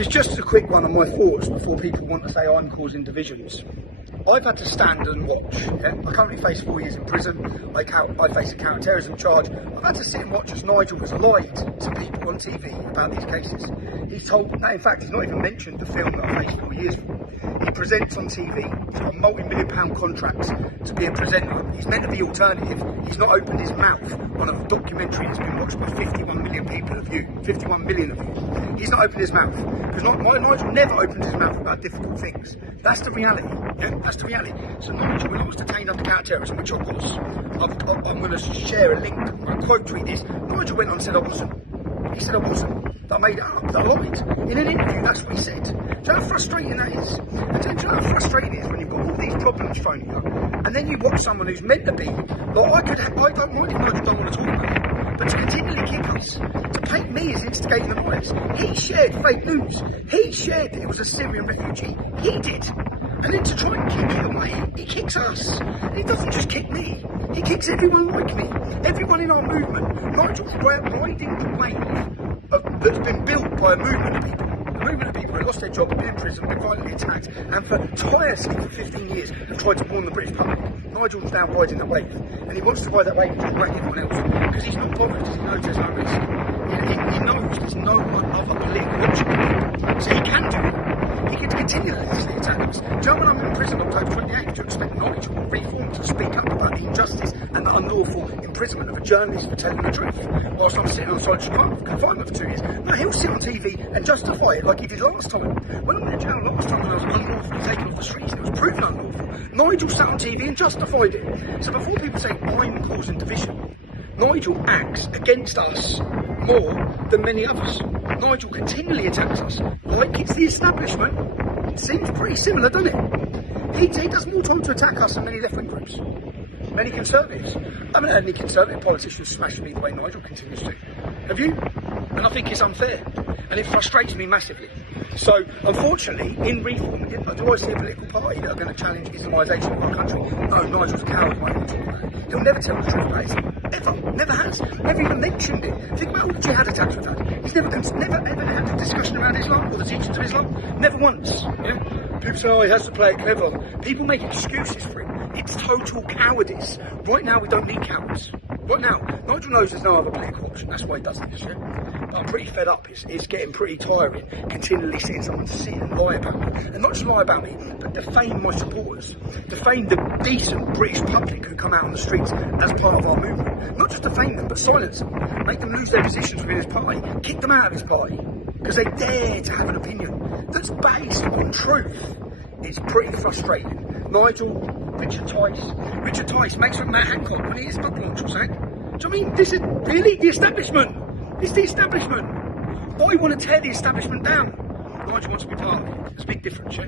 It's just a quick one on my thoughts before people want to say I'm causing divisions. I've had to stand and watch. Yeah? I currently face 4 years in prison. I face a counter-terrorism charge. I've had to sit and watch as Nigel has lied to people on TV about these cases. He's told, no, in fact, he's not even mentioned the film that I faced 4 years for. He presents on TV. He's got a multi-million-pound contract to be a presenter. He's meant to be alternative. He's not opened his mouth on a documentary that's been watched by 51 million people of you. 51 million of you. He's not opened his mouth. Because Nigel never opens his mouth about difficult things. That's the reality. Yeah? That's the reality. So Nigel, when I was detained under counter-terrorism, which I was, I'm going to share a link. I'm going to quote tweet this. Nigel went on and said I wasn't. He said I wasn't. That I made it up. That I lied. In an interview, that's what he said. Do you know how frustrating that is? And do you know how frustrating it is when you've got all these problems thrown at you, and then you watch someone who's meant to be, like I don't mind if Nigel don't want to talk about it, but to continually kick us, to paint me as instigating the riots. He shared fake news. He shared that it was a Syrian refugee. He did. And then to try and kick it away, he kicks us. And he doesn't just kick me. He kicks everyone like me. Everyone in our movement. Nigel's riding the wave that's been built by a movement of people. A movement of people who lost their job, been in prison, been violently attacked, and for tirelessly for 15 years have tried to warn the British public. Nigel's now riding that wave. And he wants to ride that wave and just whack everyone else. Because he's not bothered, because he knows there's no risk. He knows there's no other political option. So he can do it. He can continuously attack us. Do you know when I'm in prison on October 28th, you expect Nigel or Reform to speak up about the injustice and the unlawful imprisonment of a journalist for telling the truth, whilst I'm sitting on solitary confinement for 2 years. No, he'll sit on TV and justify it like he did last time. When I went to jail last time when I was unlawfully taken off the streets, it was proven unlawful. Nigel sat on TV and justified it. So before people say I'm causing division, Nigel acts against us more than many others. Nigel continually attacks us like it's the establishment. It seems pretty similar, doesn't it? He does more time to attack us than many left-wing groups, many conservatives. I haven't had any conservative politicians smash me the way Nigel continues to. Have you? And I think it's unfair, and it frustrates me massively. So, unfortunately, in Reform, do I see a political party that are going to challenge Islamisation of our country? No, Nigel's a coward, mate. He'll never tell the truth about Islam. Ever. Never has. Never even mentioned it. Think about all the jihad attacks we've had. He's never ever had a discussion around Islam or the teachings of Islam. Never once. Yeah? People say, oh, he has to play it clever. People make excuses for him. It's total cowardice. Right now, we don't need cowards. Right now, Nigel knows there's no other political option. That's why he does this, yeah? But I'm pretty fed up. It's getting pretty tiring, continually seeing someone sit and lie about me. And not just lie about me, but defame my supporters. Defame the decent British public who come out on the streets as part of our movement. Not just defame them, but silence them. Make them lose their positions within his party. Kick them out of his party. Because they dare to have an opinion that's based on truth. It's pretty frustrating. Nigel, Richard Tice makes from Matt Hancock when he is book launch or something. Do you know what I mean? This is really the establishment. It's the establishment. I want to tear the establishment down. Nigel wants to be part of it. There's a big difference, yeah?